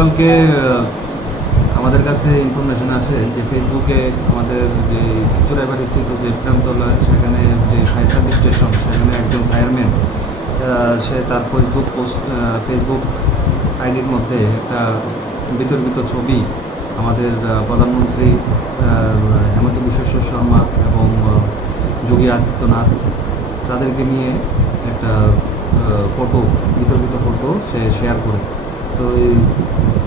গতকালকে আমাদের কাছে ইনফরমেশন আসে যে ফেসবুকে আমাদের যে চুরাইবাড়ি স্থিত যে প্রেমতলা সেখানে যে ফায়ার সার্ভিস স্টেশন সেখানে একজন ফায়ারম্যান সে তার ফেসবুক আইডির মধ্যে একটা বিতর্কিত ছবি আমাদের প্রধানমন্ত্রী হেমন্ত বিশ্ব শর্মা এবং যোগী আদিত্যনাথ তাদেরকে নিয়ে একটা ফটো বিতর্কিত ফটো সে শেয়ার করে। তো এই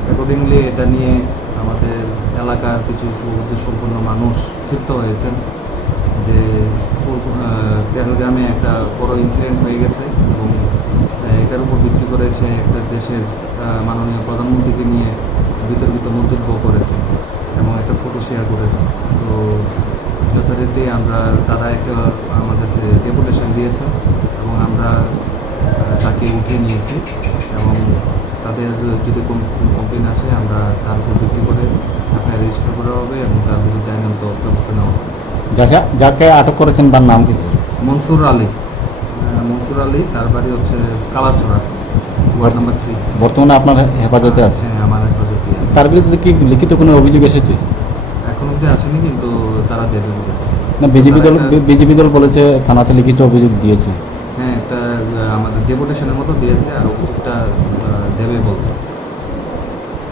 অ্যাকর্ডিংলি এটা নিয়ে আমাদের এলাকার কিছু সুউদ্দেশ্যপূর্ণ মানুষ ক্ষিপ্ত হয়েছেন যে পেহেলগামে একটা বড় ইনসিডেন্ট হয়ে গেছে এবং এটার উপর ভিত্তি করে সে একটা দেশের মাননীয় প্রধানমন্ত্রীকে নিয়ে বিতর্কিত মন্তব্য করেছে এবং একটা ফটো শেয়ার করেছে। তো যথারীতি তারা একটা আমার কাছে ডেপুটেশন দিয়েছে এবং আমরা তাকে উঠিয়ে নিয়েছি এবং তাদের যদি কোনো কমপ্লেন আসে আমরা তার উপর ভিত্তি করে এফআইআর রেজিস্টার করা হবে এবং তার বিরুদ্ধে আইনত ব্যবস্থা নেওয়া হবে। যাকে আটক করেছেন তার নাম কি? মনসুর আলী। মনসুর আলী, তার বাড়ি হচ্ছে কালাছড়া, ওয়ার্ড নাম্বার 3। বর্তমানে আপনার হেফাজতে আছে? হ্যাঁ, আমার হেফাজতে আছে। তার বিরুদ্ধে কি লিখিত কোনো অভিযোগ এসেছে? এখন অবধি আসেনি, কিন্তু তারা দেবে বলেছে। না, বিজেপি দল বলেছে থানাতে লিখিত অভিযোগ দিয়েছে। হ্যাঁ, একটা আমাদের ডেপুটেশনের মতো দিয়েছে আর অভিযোগটা দেবে বলছে।